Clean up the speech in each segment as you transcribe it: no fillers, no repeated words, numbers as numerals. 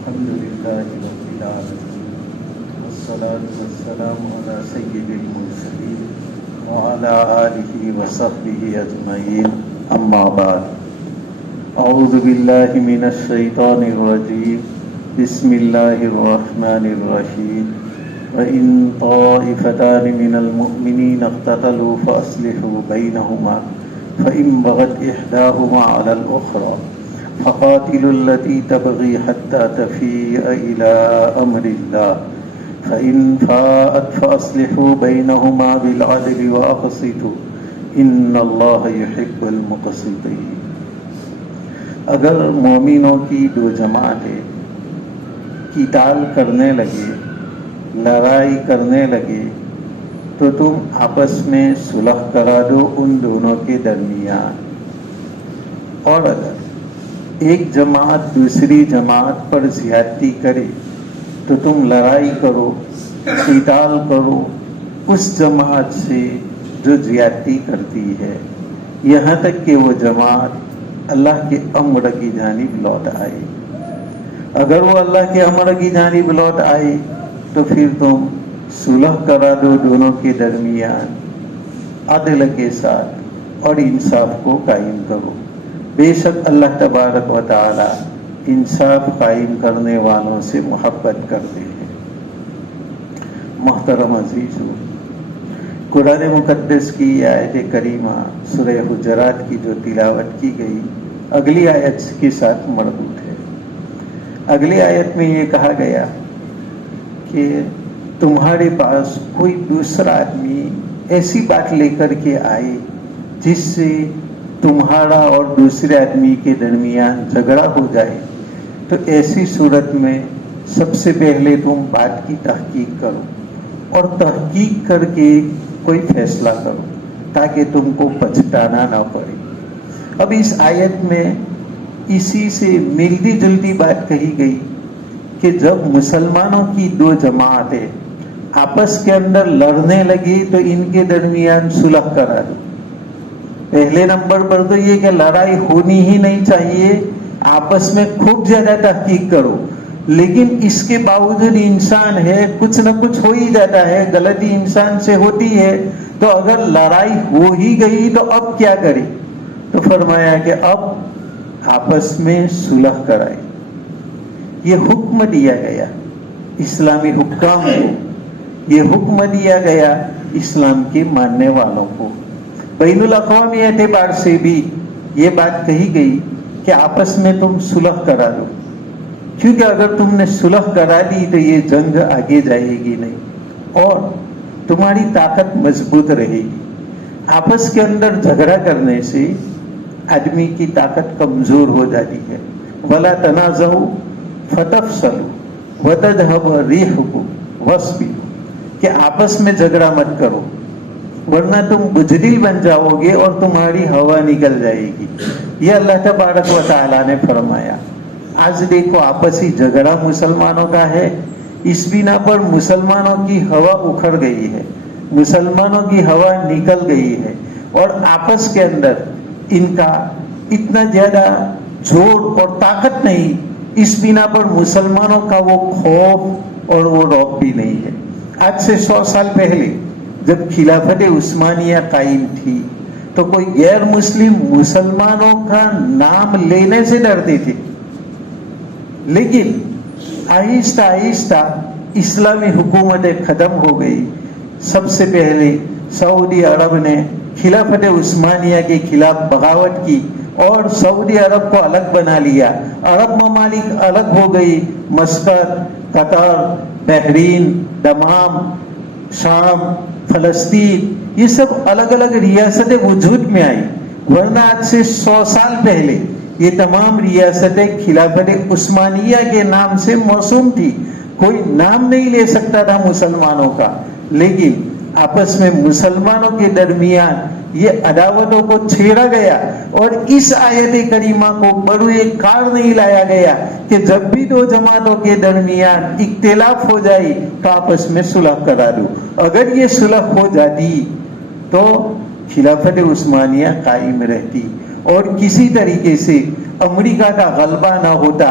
الحمد لله رب العالمين والصلاة والسلام على سيد المرسلين وعلى آله وصحبه أجمعين أما بعد أعوذ بالله من الشيطان الرجيم بسم الله الرحمن الرحيم وإن طائفتان من المؤمنين اقتتلوا فأصلحوا بينهما فإن بغت إحداهما على الأخرى فقاتلوا التي تبغي حتى تفيء إلى أمر الله فإن فاءت فأصلحوا بينهما بالعدل وأقسطوا إن الله يحب المقسطين. اگر مومنوں کی دو جماعتیں قتال کرنے لگے، لڑائی کرنے لگے، تو تم آپس میں صلح کرا دو ان دونوں کے درمیان. اور اگر ایک جماعت دوسری جماعت پر زیادتی کرے تو تم لڑائی کرو، قتال کرو اس جماعت سے جو زیادتی کرتی ہے، یہاں تک کہ وہ جماعت اللہ کے امر کی جانب لوٹ آئے. اگر وہ اللہ کے امر کی جانب لوٹ آئے تو پھر تم صلح کرا دو دونوں کے درمیان عدل کے ساتھ اور انصاف کو قائم کرو. بے شک اللہ تبارک و تعالی انصاف قائم کرنے والوں سے محبت کرتے ہیں. محترم عزیزو، قرآن مقدس کی آیت کریمہ سورہ حجرات کی جو تلاوت کی گئی اگلی آیت کے ساتھ مربوط ہے. اگلی آیت میں یہ کہا گیا کہ تمہارے پاس کوئی دوسرا آدمی ایسی بات لے کر کے آئے جس سے تمہارا اور دوسرے آدمی کے درمیان جھگڑا ہو جائے، تو ایسی صورت میں سب سے پہلے تم بات کی تحقیق کرو اور تحقیق کر کے کوئی فیصلہ کرو تاکہ تم کو پچھتانا نہ پڑے. اب اس آیت میں اسی سے ملتی جلتی بات کہی گئی کہ جب مسلمانوں کی دو جماعتیں آپس کے اندر لڑنے لگی تو ان کے درمیان صلح کرا دو. پہلے نمبر پر تو یہ کہ لڑائی ہونی ہی نہیں چاہیے، آپس میں خوب زیادہ تحقیق کرو. لیکن اس کے باوجود انسان ہے، کچھ نہ کچھ ہو ہی جاتا ہے، غلطی انسان سے ہوتی ہے. تو اگر لڑائی ہو ہی گئی تو اب کیا کرے؟ تو فرمایا کہ اب آپس میں صلح کرائے. یہ حکم دیا گیا اسلامی حکام کو، یہ حکم دیا گیا اسلام کے ماننے والوں کو. بین الاقوامی اعتبار سے بھی یہ بات کہی گئی کہ آپس میں تم صلح کرا دو، کیونکہ اگر تم نے صلح کرا دی تو یہ جنگ آگے جائے گی نہیں اور تمہاری طاقت مضبوط رہے گی. آپس کے اندر جھگڑا کرنے سے آدمی کی طاقت کمزور ہو جاتی ہے. وَلَا تَنَازَعُوا فَتَفْشَلُوا وَتَذْهَبَ رِيحُكُمْ وَاصْبِرُوا، کہ آپس میں جھگڑا مت کرو ورنہ تم بزدل بن جاؤ گے اور تمہاری ہوا نکل جائے گی. یہ اللہ تبارک و تعالیٰ نے فرمایا. آج دیکھو آپسی جھگڑا مسلمانوں کا ہے، اس بنا پر مسلمانوں کی ہوا اکھڑ گئی ہے، مسلمانوں کی ہوا نکل گئی ہے اور آپس کے اندر ان کا اتنا زیادہ زور اور طاقت نہیں، اس بنا پر مسلمانوں کا وہ خوف اور وہ رعب بھی نہیں ہے. آج سے 100 سال پہلے جب خلافت عثمانیہ قائم تھی تو کوئی غیر مسلم مسلمانوں کا نام لینے سے ڈرتے تھے، لیکن آہستہ آہستہ اسلامی حکومتیں ختم ہو گئی. سب سے پہلے سعودی عرب نے خلافت عثمانیہ کے خلاف بغاوت کی اور سعودی عرب کو الگ بنا لیا. عرب ممالک الگ ہو گئی، مسقط، قطر، بحرین، دمام، شام، فلسطین، یہ سب الگ الگ ریاستیں وجود میں آئی. ورنہ آج سے 100 سال پہلے یہ تمام ریاستیں خلافت عثمانیہ کے نام سے موسوم تھی، کوئی نام نہیں لے سکتا تھا مسلمانوں کا. لیکن آپس میں مسلمانوں کے درمیان یہ عداوتوں کو چھیڑا گیا اور اس آیت کریمہ کو بروئے کار نہیں لایا گیا کہ جب بھی دو جماعتوں کے درمیان اختلاف ہو جائے تو آپس میں صلح کرا دو. اگر یہ صلح ہو جاتی تو خلافت عثمانیہ قائم رہتی اور کسی طریقے سے امریکہ کا غلبہ نہ ہوتا،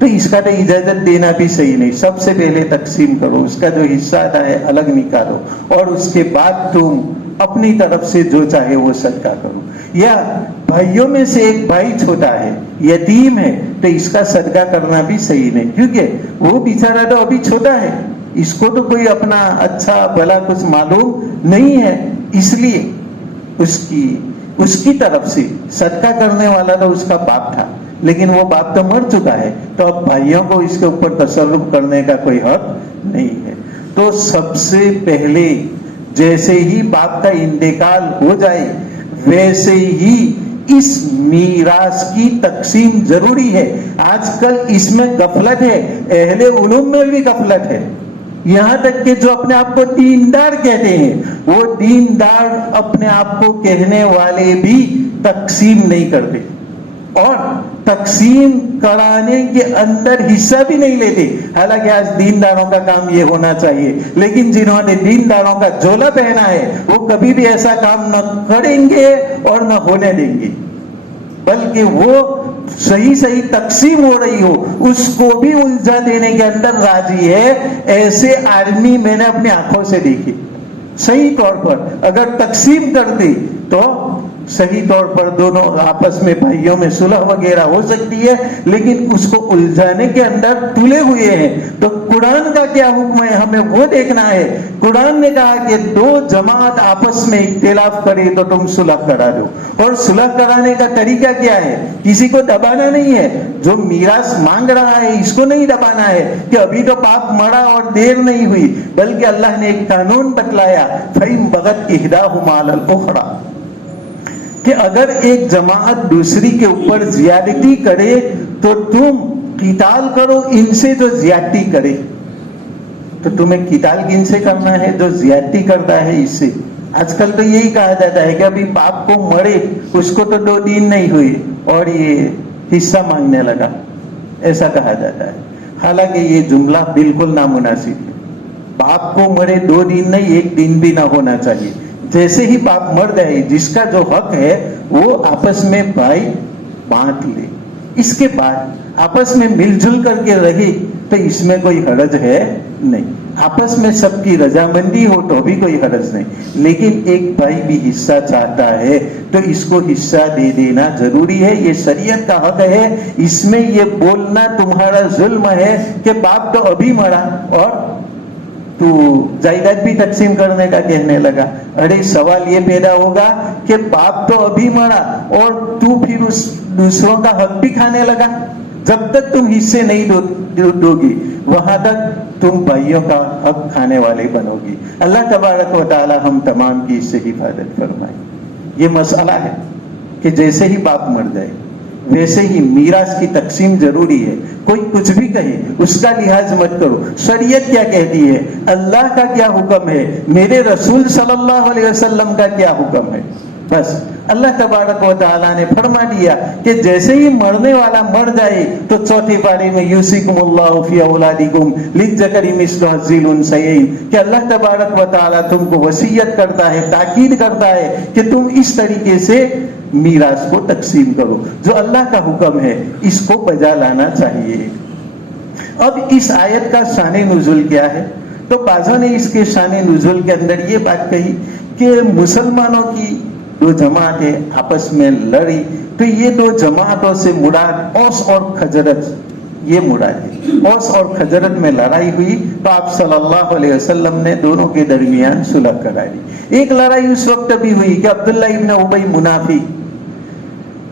تو اس کا تو اجازت دینا بھی صحیح نہیں. سب سے پہلے تقسیم کرو, اس کا جو حصہ آتا ہے الگ نکالو, اور اس کے بعد تم اپنی طرف سے جو چاہے وہ صدقہ کرو. یا بھائیوں میں سے ایک بھائی چھوٹا ہے, یتیم ہے, تو اس کا صدقہ کرنا بھی صحیح نہیں, کیونکہ وہ بیچارہ تو ابھی چھوٹا ہے, اس کو تو کوئی اپنا اچھا بھلا کچھ معلوم نہیں ہے, اس لیے اس کی طرف سے صدقہ کرنے والا تو اس کا باپ تھا, لیکن وہ باپ تو مر چکا ہے, تو اب بھائیوں کو اس کے اوپر تصرف کرنے کا کوئی حق نہیں ہے. تو سب سے پہلے جیسے ہی باپ کا انتقال ہو جائے ویسے ہی اس میراث کی تقسیم ضروری ہے. آج کل اس میں غفلت ہے, اہل علوم میں بھی غفلت ہے, یہاں تک کہ جو اپنے آپ کو دیندار کہتے ہیں وہ دیندار اپنے آپ کو کہنے والے بھی تقسیم نہیں کرتے, اور تقسیم کرانے کے اندر حصہ بھی نہیں لیتے. حالانکہ آج دینداروں کا کام یہ ہونا چاہیے, لیکن جنہوں نے دینداروں کا جولا پہنا ہے وہ کبھی بھی ایسا کام نہ کریں گے اور نہ ہونے دیں گے, بلکہ وہ صحیح تقسیم ہو رہی ہو اس کو بھی الجھا دینے کے اندر راضی ہے. ایسے آدمی میں نے اپنی آنکھوں سے دیکھے. صحیح طور پر اگر تقسیم کرتے تو صحیح طور پر دونوں آپس میں بھائیوں میں صلح وغیرہ ہو سکتی ہے, لیکن اس کو الجھانے کے اندر تلے ہوئے ہیں. تو قرآن کا کیا حکم ہے ہمیں وہ دیکھنا ہے. قرآن نے کہا کہ دو جماعت آپس میں اختلاف کرے تو تم صلح کرا دو, اور صلح کرانے کا طریقہ کیا ہے؟ کسی کو دبانا نہیں ہے. جو میراث مانگ رہا ہے اس کو نہیں دبانا ہے کہ ابھی تو باپ مرا اور دیر نہیں ہوئی, بلکہ اللہ نے ایک قانون بتلایا, فَإِن بَغَتْ إِحْدَاهُمَا عَلَى الْأُخْرَى, کہ اگر ایک جماعت دوسری کے اوپر زیادتی کرے تو تم قتال کرو ان سے جو زیادتی کرے. تو تمہیں قتال کن سے کرنا ہے؟ جو زیادتی کرتا ہے اس سے. آج کل تو یہی کہا جاتا ہے کہ ابھی باپ کو مرے اس کو تو 2 دن نہیں ہوئی اور یہ حصہ مانگنے لگا, ایسا کہا جاتا ہے. حالانکہ یہ جملہ بالکل نامناسب ہے. باپ کو مرے 2 دن نہیں 1 دن بھی نہ ہونا چاہیے. جیسے ہی باپ مر جائے جس کا جو حق ہے وہ آپس میں بھائی بانٹ لے, اس کے بعد آپس میں مل جل کر کے رہے تو اس میں کوئی حرج ہے نہیں. آپس میں سب کی رضامندی ہو تو بھی کوئی حرج نہیں, لیکن ایک بھائی بھی حصہ چاہتا ہے تو اس کو حصہ دے دینا ضروری ہے. یہ شریعت کا حق ہے. اس میں یہ بولنا تمہارا ظلم ہے کہ باپ تو ابھی مرا اور تو جائیداد بھی تقسیم کرنے کا کہنے لگا. ارے سوال یہ پیدا ہوگا کہ باپ تو ابھی مرا اور تو پھر اس دوسروں کا حق بھی کھانے لگا. جب تک تم حصے نہیں دو گی وہاں تک تم بھائیوں کا حق کھانے والے بنو گی. اللہ تبارک و تعالی ہم تمام کی اس سے حفاظت فرمائے. یہ مسئلہ ہے کہ جیسے ہی باپ مر جائے ویسے ہی میراث کی تقسیم ضروری ہے. کوئی کچھ بھی کہے اس کا لحاظ مت کرو. شریعت کیا کہتی ہے, اللہ کا کیا حکم ہے, میرے رسول صلی اللہ علیہ وسلم کا کیا حکم ہے, بس اللہ تبارک و تعالیٰ نے فرما دیا کہ جیسے ہی مرنے والا مر جائے تو 4 پارے میں یوصیکم اللہ فی اولادکم للذکر مثل حظ الانثیین, کہ اللہ تبارک و تعالیٰ تم کو وصیت کرتا ہے, تاکید کرتا ہے کہ تم اس طریقے سے میراث کو تقسیم کرو. جو اللہ کا حکم ہے اس کو بجا لانا چاہیے. اب اس آیت کا شان نزول کیا ہے؟ تو بعضوں نے اس کے شان نزول کے اندر یہ بات کہی کہ مسلمانوں کی 2 جماعتیں آپس میں لڑی تو یہ 2 جماعتوں سے مراد اوس اور خزرج, یہ مراد ہے. اوس اور خزرج میں لڑائی ہوئی تو آپ صلی اللہ علیہ وسلم نے دونوں کے درمیان صلح کرا دی. ایک لڑائی اس وقت بھی ہوئی کہ عبداللہ ابن ابی منافق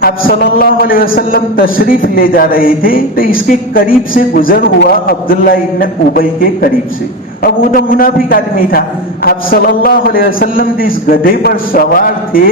آپ صلی اللہ علیہ وسلم تشریف لے جا رہے تھے تو اس کے قریب سے گزر ہوا عبداللہ ابن ابی کے قریب سے. اب وہ تو منافق آدمی تھا. آپ صلی اللہ علیہ وسلم جس گدھے پر سوار تھے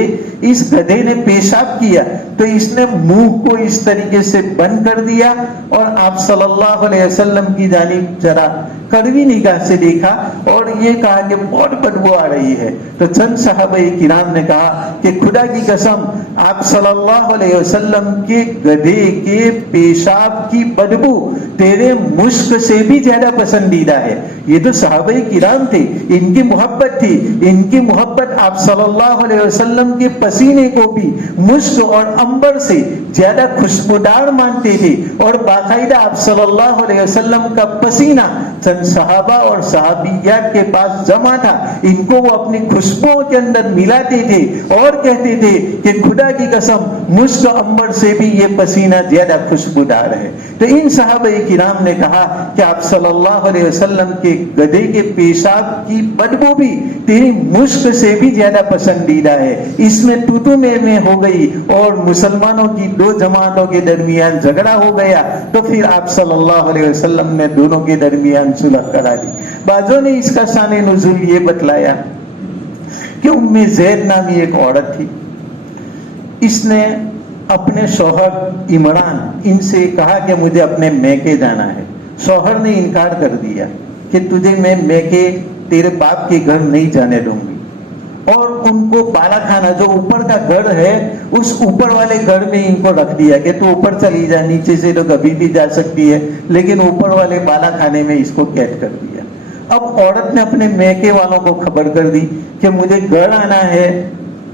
اس گدھے نے پیشاب کیا تو اس نے منہ کو اس طریقے سے بند کر دیا اور آپ صلی اللہ علیہ وسلم کی جانب ذرا کڑوی نگاہ سے دیکھا اور یہ کہا کہ بہت بدبو آ رہی ہے. تو چند صحابہ کرام نے کہا کہ خدا کی قسم آپ صلی اللہ علیہ وسلم کے گدھے کے پیشاب کی بدبو تیرے مشک سے بھی زیادہ پسندیدہ ہے. یہ تو صحابہ کرام تھے ان کی محبت تھی, ان کی محبت آپ صلی اللہ علیہ وسلم کے پسینے کو بھی مشک اور عنبر سے زیادہ خوشبودار مانتے تھے, اور باقاعدہ آپ صلی اللہ علیہ وسلم کا پسینہ چند صحابہ اور صحابیات کے پاس جمع تھا, ان کو وہ اپنی خوشبوؤں کے اندر ملاتے تھے اور کہتے تھے کہ خدا کی قسم مشک عنبر سے بھی یہ پسینہ زیادہ خوشبودار ہے. تو ان صحابہ کرام نے کہا کہ آپ صلی اللہ علیہ وسلم کے گدھے کے پیشاب کی بدبو بھی تیری مشک سے بھی زیادہ پسندیدہ ہے. اس میں تو میں ہو گئی اور مسلمانوں کی دو جماعتوں کے درمیان جھگڑا ہو گیا, تو پھر آپ صلی اللہ علیہ وسلم نے دونوں کے درمیان صلح کرا دی. بعضوں نے اس کا شان نزول یہ بتلایا کہ ام زید نامی ایک عورت تھی, اس نے اپنے شوہر عمران ان سے کہا کہ مجھے اپنے میکے جانا ہے. شوہر نے انکار کر دیا کہ تجھے میں میکے تیرے باپ کے گھر نہیں جانے دوں گی, اور ان کو بالا خانہ جو اوپر کا گھر ہے اس اوپر والے گھر میں ان کو رکھ دیا کہ تو اوپر چلی جا, نیچے سے تو کبھی بھی جا سکتی ہے, لیکن اوپر والے بالا خانے میں اس کو قید کر دیا. اب عورت نے اپنے میکے والوں کو خبر کر دی کہ مجھے گھر آنا ہے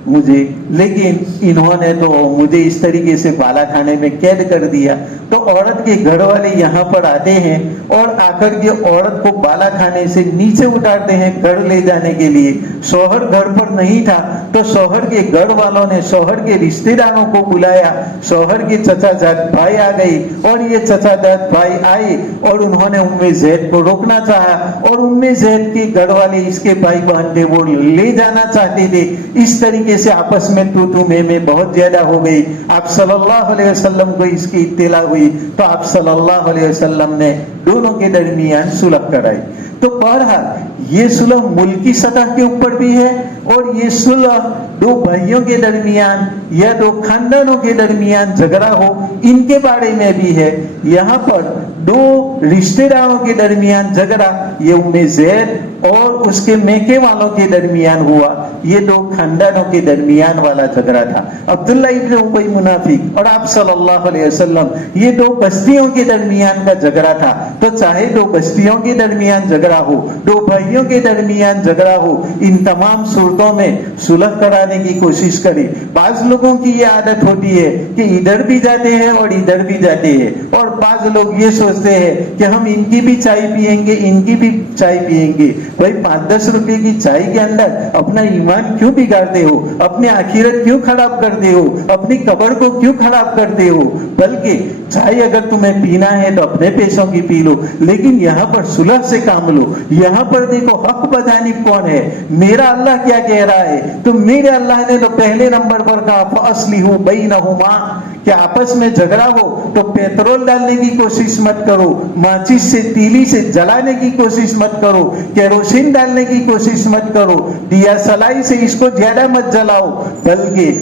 مجھے, لیکن انہوں نے تو مجھے اس طریقے سے بالا خانے میں قید کر دیا. تو عورت کے گھر والے یہاں پر آتے ہیں اور آ کر کے عورت کو بالا خانے سے نیچے اتارتے ہیں گھر لے جانے کے لیے. شوہر گھر پر نہیں تھا تو شوہر کے گھر والوں نے شوہر کے رشتے داروں کو بلایا, شوہر کے چچا جات بھائی آ گئی, اور یہ چچا جات بھائی آئے اور انہوں نے ام زید کو روکنا چاہا, اور ام زید کے گھر والے اس کے بھائی بہن تھے وہ لے جانا چاہتے تھے. اس طریقے سے آپس میں تو میں بہت زیادہ ہو گئی. آپ صلی اللہ علیہ وسلم کو اس کی اطلاع ہوئی تو آپ صلی اللہ علیہ وسلم نے دونوں کے درمیان صلح کرائی. تو بہرحال یہ صلح ملکی سطح کے اوپر بھی ہے, اور یہ صلح دو بھائیوں کے درمیان یا دو خاندانوں کے درمیان جھگڑا ہو ان کے بارے میں بھی ہے. یہاں پر دو رشتے داروں کے درمیان جھگڑا یہ ام زید اور اس کے میکے والوں کے درمیان ہوا, یہ دو خاندانوں کے درمیان والا جھگڑا تھا. عبداللہ ابن ابی منافق اور آپ صلی اللہ علیہ وسلم یہ دو بستیوں کے درمیان کا جھگڑا تھا. تو چاہے دو بستیوں کے درمیان جھگڑا ہو, دو بھائیوں کے درمیان جھگڑا ہو, ان تمام صورتوں میں صلح کرانے کی کوشش کرے. بعض لوگوں کی یہ عادت ہوتی ہے کہ ادھر بھی جاتے ہیں اور ادھر بھی جاتے ہیں, اور بعض لوگ یہ سوچتے ہیں کہ ہم ان کی بھی چائے پیئیں گے ان کی بھی چائے پیئیں گے. بھائی 5-10 روپے کی چائے کے اندر اپنا ایمان کیوں بگاڑتے ہو, اپنی آخرت کیوں خراب کرتے ہو, اپنی قبر کو کیوں خراب کرتے ہو. بلکہ چائے اگر تمہیں پینا ہے تو اپنے پیسوں کی پی لو, لیکن یہاں پر صلح سے کام لو. یہاں پر دیکھو حق بجانب کون ہے, میرا اللہ کیا کہہ رہا ہے. تو میرے اللہ نے تو پہلے نمبر پر کہا فَأَصْلِحُوا بَيْنَهُمَا, کہ آپس میں جھگڑا ہو تو پیٹرول ڈالنے کی کوشش مت کرو, ماچس سے تیلی سے جلانے کی کوشش مت کرو, کیروسین ڈالنے کی کوشش مت کرو, دیا سلائی سے اس کو زیادہ مت جلاؤ, بلکہ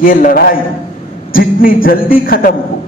یہ لڑائی جتنی جلدی ختم ہو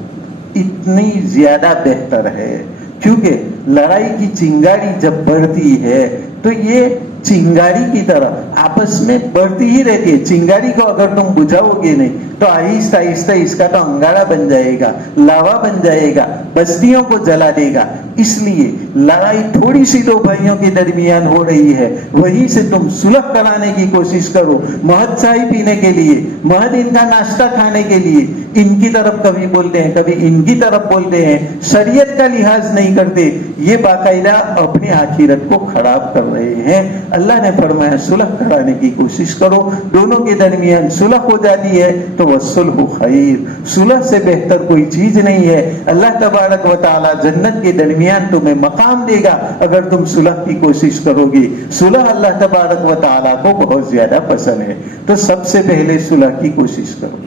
اتنی زیادہ بہتر ہے. کیونکہ لڑائی کی چنگاری جب بڑھتی ہے تو یہ چنگاری کی طرح آپس میں بڑھتی ہی رہتی ہے. چنگاری کو اگر تم بجھاؤ گے نہیں تو آہستہ آہستہ اس کا تو انگارہ بن جائے گا, لاوا بن جائے گا, بستیوں کو جلا دے گا. اس لیے لڑائی تھوڑی سی دو بھائیوں کے درمیان ہو رہی ہے, وہیں سے تم صلح کرانے کی کوشش کرو. مہد چائے پینے کے لیے, مہد ان کا ناشتہ کھانے کے لیے ان کی طرف کبھی بولتے ہیں کبھی ان کی طرف بولتے ہیں, شریعت کا لحاظ نہیں کرتے. یہ باقاعدہ اپنی آخرت کو خراب کر رہے ہیں. اللہ نے فرمایا صلح کرانے کی کوشش کرو, دونوں کے درمیان صلح ہو جاتی ہے تو والصلح خیر, صلح سے بہتر کوئی چیز نہیں ہے. اللہ تبارک و تعالی جنت کے درمیان تمہیں مقام دے گا اگر تم صلح کی کوشش کرو گے. صلح اللہ تبارک و تعالی کو بہت زیادہ پسند ہے. تو سب سے پہلے صلح کی کوشش کرو,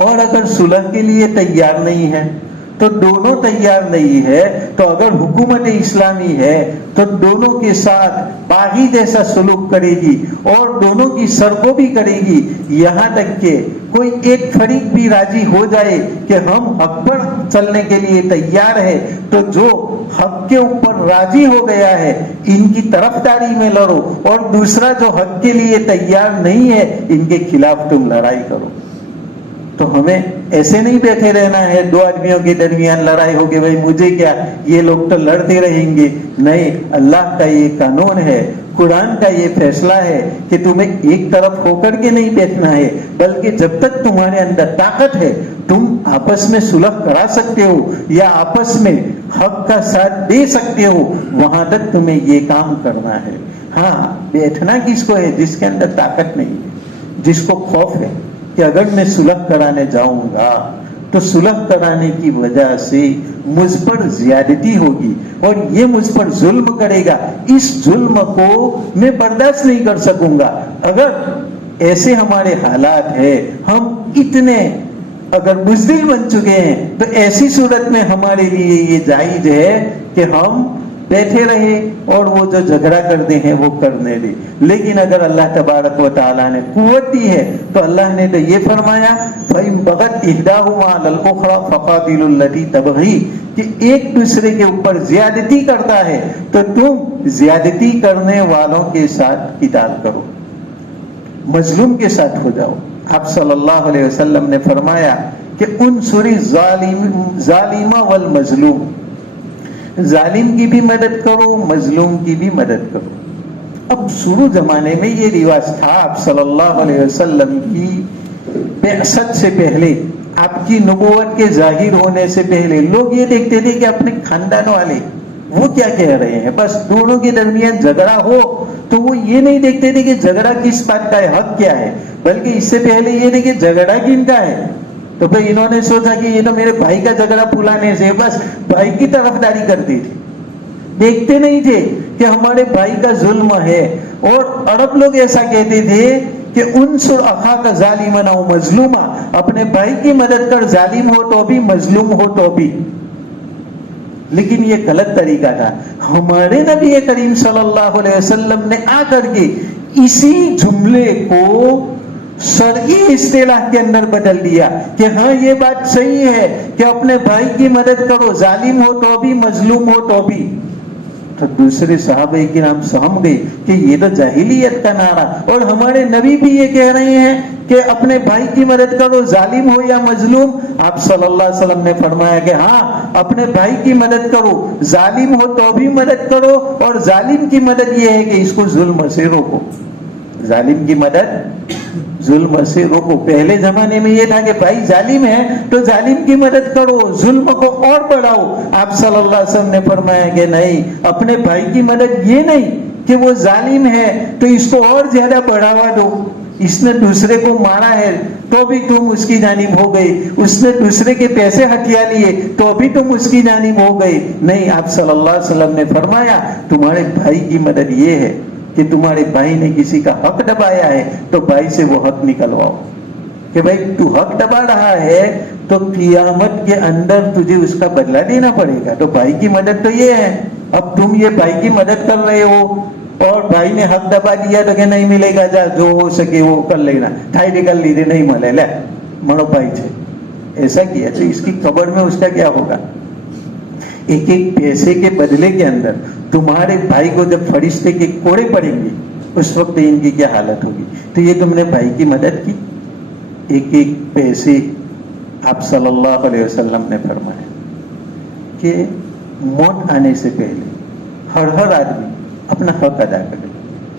اور اگر صلح کے لیے تیار نہیں ہے تو دونوں تیار نہیں ہے تو اگر حکومت اسلامی ہے تو دونوں کے ساتھ باغی جیسا سلوک کرے گی اور دونوں کی سرکوبی کرے گی, یہاں تک کہ کوئی ایک فریق بھی راضی ہو جائے کہ ہم حق پر چلنے کے لیے تیار ہے, تو جو حق کے اوپر راضی ہو گیا ہے ان کی طرفداری میں لڑو, اور دوسرا جو حق کے لیے تیار نہیں ہے ان کے خلاف تم لڑائی کرو. تو ہمیں ایسے نہیں بیٹھے رہنا ہے دو آدمیوں کے درمیان لڑائی ہو کہ بھائی مجھے کیا، یہ لوگ تو لڑتے رہیں گے. نہیں، اللہ کا یہ قانون ہے، قرآن کا یہ فیصلہ ہے کہ تمہیں ایک طرف ہو کر کے نہیں بیٹھنا ہے، بلکہ جب تک تمہارے اندر طاقت ہے تم آپس میں صلح کرا سکتے ہو یا آپس میں حق کا ساتھ دے سکتے ہو، وہاں تک تمہیں یہ کام کرنا ہے. ہاں، بیٹھنا کس کو ہے؟ جس کے اندر طاقت نہیں ہے، جس کو خوف ہے کہ اگر میں صلح کرانے جاؤں گا تو صلح کرانے کی وجہ سے مجھ پر زیادتی ہوگی اور یہ مجھ پر ظلم کرے گا، اس ظلم کو میں برداشت نہیں کر سکوں گا. اگر ایسے ہمارے حالات ہیں، ہم اتنے اگر بزدل بن چکے ہیں، تو ایسی صورت میں ہمارے لیے یہ جائز ہے کہ ہم بیٹھے رہے اور وہ جو جھگڑا کرتے ہیں وہ کرنے دے. لیکن اگر اللہ تبارک و تعالیٰ نے قوت دی ہے تو اللہ نے تو یہ فرمایا فَإِن بَغَتْ إِحْدَاهُمَا عَلَى الْأُخْرَى فَقَاتِلُوا الَّتِي تَبْغِي، کہ ایک دوسرے کے اوپر زیادتی کرتا ہے تو تم زیادتی کرنے والوں کے ساتھ قتال کرو، مظلوم کے ساتھ ہو جاؤ. آپ صلی اللہ علیہ وسلم نے فرمایا کہ انصر الظالم والمظلوم، ظالم کی بھی مدد کرو، مظلوم کی بھی مدد کرو. اب شروع زمانے میں یہ رواج تھا. آپ صلی اللہ علیہ وسلم کی بعثت سے پہلے، آپ کی نبوت کے ظاہر ہونے سے پہلے لوگ یہ دیکھتے تھے کہ اپنے خاندان والے وہ کیا کہہ رہے ہیں، بس دونوں کے درمیان جھگڑا ہو تو وہ یہ نہیں دیکھتے تھے کہ جھگڑا کس بات کا ہے، حق کیا ہے، بلکہ اس سے پہلے یہ دیکھے جھگڑا کن کا ہے. تو پھر انہوں نے سوچا کہ یہ تو میرے بھائی کا جھگڑا پھلانے سے، بس بھائی کی طرفداری کرتے تھے، دیکھتے نہیں تھے کہ ہمارے بھائی کا ظلم ہے. اور عرب لوگ ایسا کہتے تھے کہ انصر اخاک ظالما او مظلوما، اپنے بھائی کی مدد کر، ظالم ہو تو بھی مظلوم ہو تو بھی. لیکن یہ غلط طریقہ تھا. ہمارے نبی کریم صلی اللہ علیہ وسلم نے آ کر کے اسی جملے کو شرعی اصطلاح کے اندر بدل دیا کہ ہاں یہ بات صحیح ہے کہ اپنے بھائی کی مدد کرو، ظالم ہو تو بھی مظلوم ہو تو بھی. تو دوسرے صحابہ کرام سمجھ گئے کہ یہ تو جاہلیت کا نعرہ، اور ہمارے نبی بھی یہ کہہ رہے ہیں کہ اپنے بھائی کی مدد کرو، ظالم ہو یا مظلوم. آپ صلی اللہ علیہ وسلم نے فرمایا کہ ہاں، اپنے بھائی کی مدد کرو، ظالم ہو تو بھی مدد کرو، اور ظالم کی مدد یہ ہے کہ اس کو ظلم سے روکو. ظالم کی مدد ظلم سے روکو. پہلے زمانے میں یہ تھا کہ بھائی ظالم ہے تو ظالم کی مدد کرو، ظلم کو اور بڑھاؤ. آپ صلی اللہ علیہ وسلم نے فرمایا کہ نہیں، اپنے بھائی کی مدد یہ نہیں کہ وہ ظالم ہے تو اس کو اور زیادہ بڑھاوا دو، اس نے دوسرے کو مارا ہے تو بھی تم اس کی جانب ہو گئے، اس نے دوسرے کے پیسے ہتھیا لیے تو بھی تم اس کی جانب ہو گئے. نہیں، آپ صلی اللہ علیہ وسلم نے فرمایا تمہارے بھائی کی مدد یہ ہے کہ تمہارے بھائی نے کسی کا حق دبایا ہے تو بھائی سے وہ حق نکلواؤ. کہ بھائی تو حق دبا رہا ہے تو قیامت کے اندر تجھے اس کا بدلہ دینا پڑے گا. تو بھائی کی مدد تو یہ ہے. اب تم یہ بھائی کی مدد کر رہے ہو اور بھائی نے حق دبا دیا تو کہ نہیں ملے گا، جا جو ہو سکے وہ کر لینا، ٹھائی کر لیجیے، نہیں ملے لے مرو بھائی سے. ایسا کیا تو اس کی قبر میں اس کا کیا ہوگا؟ ایک ایک پیسے کے بدلے کے اندر تمہارے بھائی کو جب فرشتے کے کوڑے پڑیں گے اس وقت ان کی کیا حالت ہوگی. تو یہ تم نے بھائی کی مدد کی. ایک ایک پیسے آپ صلی اللہ علیہ وسلم نے فرمایا کہ موت آنے سے پہلے ہر آدمی اپنا حق ادا کرے.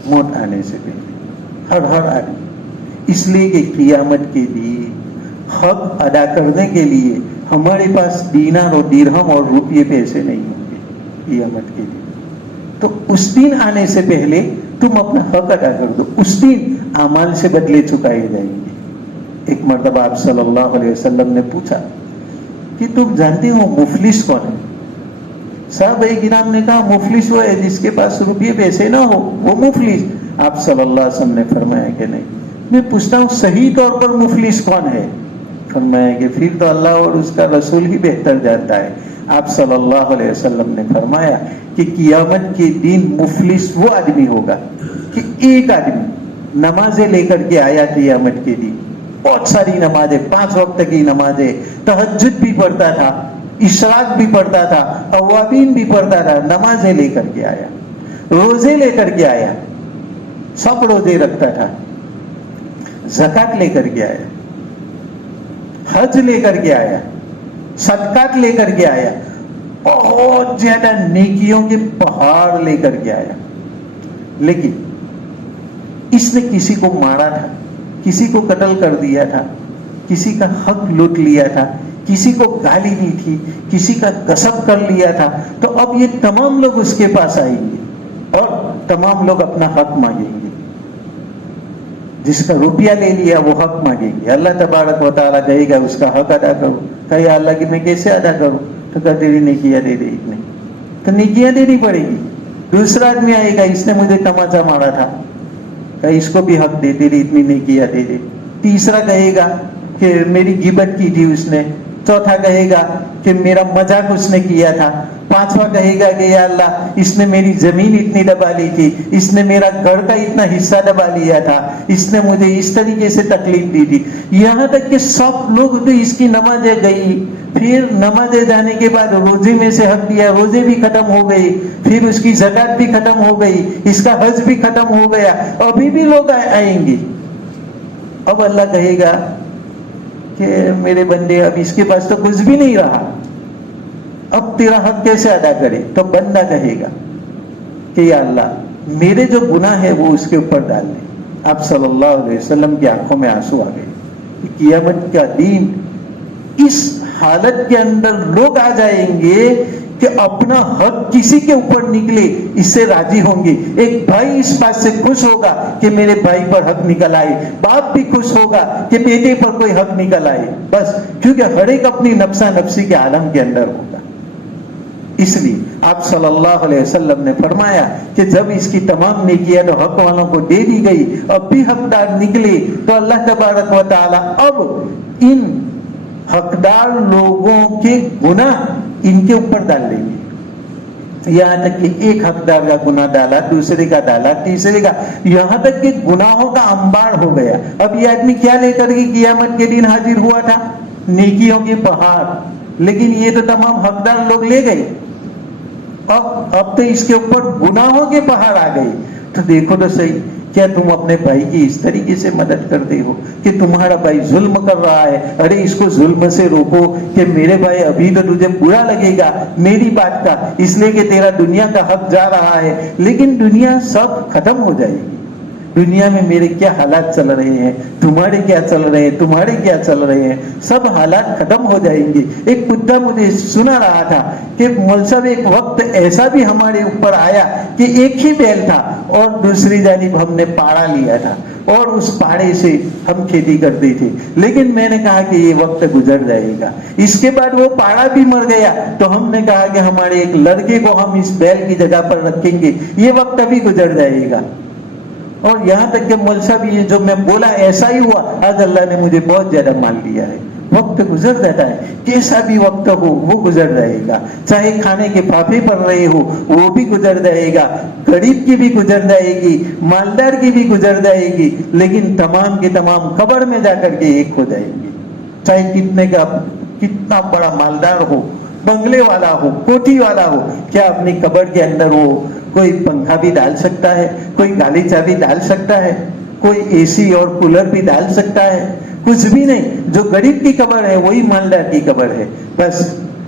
موت آنے سے پہلے ہر آدمی، اس لیے کہ قیامت کے لیے حق ادا کرنے کے لیے ہمارے پاس دینار اور درہم اور روپیے پیسے نہیں ہوں گے قیامت کے لیے. تو اس دن آنے سے پہلے تم اپنا حق ادا کر دو. اس دن اعمال سے بدلے چکائے جائیں گے. ایک مرتبہ آپ صلی اللہ علیہ وسلم نے پوچھا کہ تم جانتے ہو مفلس کون ہے؟ صحابہ کرام نے کہا مفلس وہ ہے جس کے پاس روپیے پیسے نہ ہو، وہ مفلس. آپ صلی اللہ علیہ وسلم نے فرمایا کہ نہیں. میں پوچھتا ہوں صحیح طور پر مفلس کون ہے؟ فرمایا کہ پھر تو اللہ اور اس کا رسول ہی بہتر جانتا ہے. آپ صلی اللہ علیہ وسلم نے فرمایا کہ قیامت کے دن مفلس وہ آدمی ہوگا کہ ایک آدمی نمازیں لے کر کے آیا قیامت کے دن، بہت ساری نمازیں، 5 وقت کی نمازیں، تہجد بھی پڑھتا تھا، اشراق بھی پڑھتا تھا، اوابین بھی پڑھتا تھا، نمازیں لے کر کے آیا، روزے لے کر کے آیا، سب روزے رکھتا تھا، زکات لے کر کے آیا. حج لے کر کے آیا, صدقات لے کر کے آیا, بہت زیادہ نیکیوں کے پہاڑ لے کر کے آیا, لیکن اس نے کسی کو مارا تھا, کسی کو قتل کر دیا تھا, کسی کا حق لوٹ لیا تھا, کسی کو گالی دی تھی, کسی کا غصب کر لیا تھا, تو اب یہ تمام لوگ اس کے پاس آئیں گے اور تمام لوگ اپنا حق مانگیں گے. جس کا روپیہ لے لیا وہ حق مانگیں گے. اللہ تبارک و تعالیٰ کہے گا اس کا حق ادا کرو. کہ یا اللہ کہ میں کیسے ادا کروں؟ تو کہ تیری نیکیاں دے دے اتنے. تو نیکیاں دینی پڑے گی. دوسرا آدمی آئے گا, اس نے مجھے تماچا مارا تھا, کہ اس کو بھی حق دے, تیری اتنی نیکیاں دے دے. تیسرا کہے گا کہ میری غیبت کی تھی اس نے. چوتھا کہے گا کہ میرا مذاق اس نے کیا تھا. پانچواں کہے گا کہ یا اللہ اس نے میری زمین اتنی دبا لی تھی, اس نے میرا گھر کا اتنا حصہ دبا لیا تھا, اس نے مجھے اس طریقے سے تکلیف دی تھی. یہاں تک کہ سب لوگ تو اس کی نمازیں گئی, پھر نمازیں جانے کے بعد روزے میں سے حق دیا, روزے بھی ختم ہو گئی, پھر اس کی زکات بھی ختم ہو گئی, اس کا حج بھی ختم ہو گیا, ابھی بھی لوگ آئیں گے. اب اللہ کہے گا کہ میرے بندے اب اس کے پاس تو کچھ بھی نہیں رہا, اب تیرا حق کیسے ادا کرے؟ تو بندہ کہے گا کہ یا اللہ میرے جو گناہ ہے وہ اس کے اوپر ڈال دے. آپ صلی اللہ علیہ وسلم کی آنکھوں میں آنسو آ گئے کہ قیامت کا دن اس حالت کے اندر لوگ آ جائیں گے کہ اپنا حق کسی کے اوپر نکلے اس سے راضی ہوں گے. ایک بھائی اس بات سے خوش ہوگا کہ میرے بھائی پر حق نکل آئے, باپ بھی خوش ہوگا کہ بیٹے پر کوئی حق نکل آئے, بس کیونکہ ہر ایک اپنی نفسا نفسی کے عالم کے اندر ہوگا. اس لیے آپ صلی اللہ علیہ وسلم نے فرمایا کہ جب اس کی تمام نیکیاں تو حق والوں کو دے دی گئی, اب بھی حقدار نکلے, تو اللہ تبارک و تعالی اب ان حقدار لوگوں کے گناہ ان کے اوپر ڈال دیں گے. یہاں تک کہ ایک حقدار کا گناہ ڈالا, دوسرے کا ڈالا, تیسرے کا, یہاں تک کہ گناہوں کا انبار ہو گیا. اب یہ آدمی کیا لے کر کے قیامت کے دن حاضر ہوا تھا؟ نیکیوں کے پہاڑ, لیکن یہ تو تمام حقدار لوگ لے گئے. اب تو اس کے اوپر گناہوں کے پہاڑ آ گئے. تو دیکھو تو صحیح, کیا تم اپنے بھائی کی اس طریقے سے مدد کرتے ہو کہ تمہارا بھائی ظلم کر رہا ہے, ارے اس کو ظلم سے روکو کہ میرے بھائی ابھی تو تجھے برا لگے گا میری بات کا, اس لیے کہ تیرا دنیا کا حق جا رہا ہے, لیکن دنیا سب ختم ہو جائے گی. دنیا میں میرے کیا حالات چل رہے ہیں, تمہارے کیا چل رہے ہیں, تمہارے کیا چل رہے ہیں, سب حالات ختم ہو جائیں گے. ایک کتا مجھے سنا رہا تھا کہ مول صاحب ایک وقت ایسا بھی ہمارے اوپر آیا کہ ایک ہی بیل تھا اور دوسری جانب ہم نے پاڑا لیا تھا اور اس پاڑے سے ہم کھیتی کرتے تھے, لیکن میں نے کہا کہ یہ وقت گزر جائے گا. اس کے بعد وہ پاڑا بھی مر گیا, تو ہم نے کہا کہ ہمارے ایک لڑکے کو ہم اس بیل کی جگہ پر رکھیں گے, یہ وقت ابھی گزر جائے گا. اور یہاں تک کہ مول صاحب یہ جو میں بولا ایسا ہی ہوا, آج اللہ نے مجھے بہت زیادہ مال دیا ہے. وقت گزر جاتا ہے, کیسا بھی وقت ہو وہ گزر جائے گا. چاہے کھانے کے پھاپے پڑ رہے ہو وہ بھی گزر جائے گا, غریب کی بھی گزر جائے گی, مالدار کی بھی گزر جائے گی, لیکن تمام کے تمام قبر میں جا کر کے ایک ہو جائیں گے. چاہے کتنا بڑا مالدار ہو, بنگلے والا ہو, کوٹھی والا ہو, کیا اپنی قبر کے اندر وہ کوئی پنکھا بھی ڈال سکتا ہے, کوئی گالیچا بھی ڈال سکتا ہے, کوئی اے سی اور کولر بھی ڈال سکتا ہے؟ کچھ بھی نہیں. جو غریب کی قبر ہے وہی مالدار کی قبر ہے بس.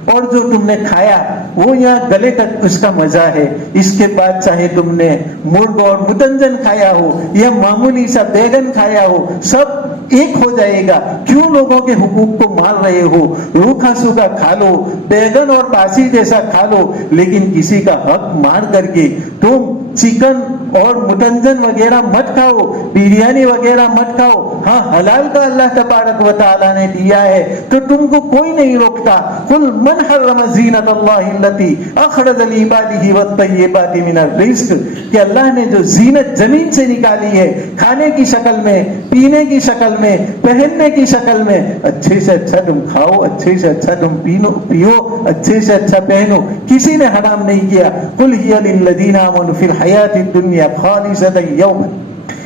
اور جو تم نے کھایا وہ یہاں گلے تک اس کا مزہ ہے. اس کے بعد چاہے تم نے مرغ اور متنجن کھایا ہو یا معمولی سا بیگن کھایا ہو, سب ایک ہو جائے گا. کیوں لوگوں کے حقوق کو مار رہے ہو؟ روکھا سوکھا کھا لو, بیگن اور باسی جیسا کھا لو, لیکن کسی کا حق مار کر کے تم چکن اور مٹنجن وغیرہ مت کھاؤ, بریانی وغیرہ مت کھاؤ. ہاں حلال کا اللہ تبارک و تعالی نے دیا ہے تو تم کو کوئی نہیں روکتا. قل من حرم زینت اللہ التی اخرج لعباده والطیبات من الرزق, کہ اللہ نے جو زینت زمین سے نکالی ہے کھانے کی شکل میں, پینے کی شکل میں, پہننے کی شکل میں, اچھے سے اچھا تم کھاؤ, اچھے سے اچھا تم پیو, اچھے سے اچھا پہنو, کسی نے حرام نہیں کیا. قل ہی للذین آمنوا فی الحیات الدنیا خالصۃ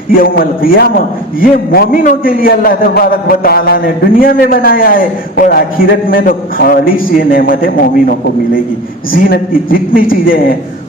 یوم القیامہ, یہ مومنوں کے لیے اللہ تبارک و تعالیٰ نے دنیا میں بنایا ہے, اور آخرت میں تو خالص یہ نعمتیں مومنوں کو ملے گی. زینت کی جتنی چیزیں ہیں